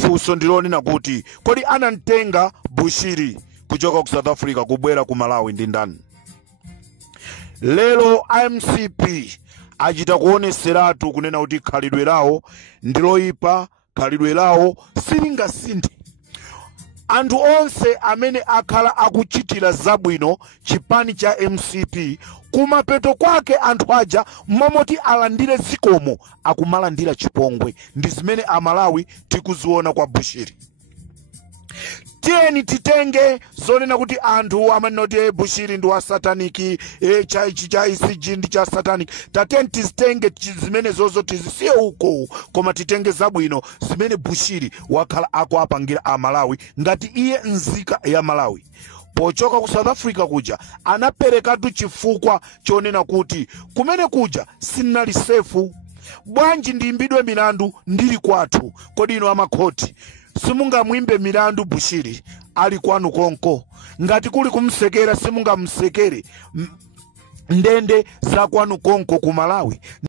Fuso ndilonena kuti kodi anamtenga Bushiri kuchoka ku South Africa kubwera ku Malawi ndi ndani? Lero MCP achita kuoneseratu kunena kuti khalidwe lawo ndiloyipa, khalidwe lawo silingasinthe. Anthu onse amene akhala akuchitira zabwino chipani cha MCP kumapeto kwake anthu aja momoti alandire zikomo akumalandira chipongwe. Ndi zimene Amalawi tikuziona kwa Bushiri. Tieni titenge zonena kuti anthu amanoti Bushiri ndi wa sataniki, cha ICG ndi cha satanic. Tateni tizitenge zimene zozo tizisiye uko, koma titenge zabwino zimene Bushiri wakhala akuapangira Amalawi ngati iye nzika ya Malawi. Pochoka ku South Africa kuja anaperekatu chifukwa chonena kuti kumene kuja sinali sefu. Bwanji ndiimbidwe milandu ndili kwathu? Kodi ino amakhoti simunga mwimbe milandu Bushiri ali kwanu konko? Ngati kuli kumsekera simunga msekere ndende za kwanu konko ku Malawi?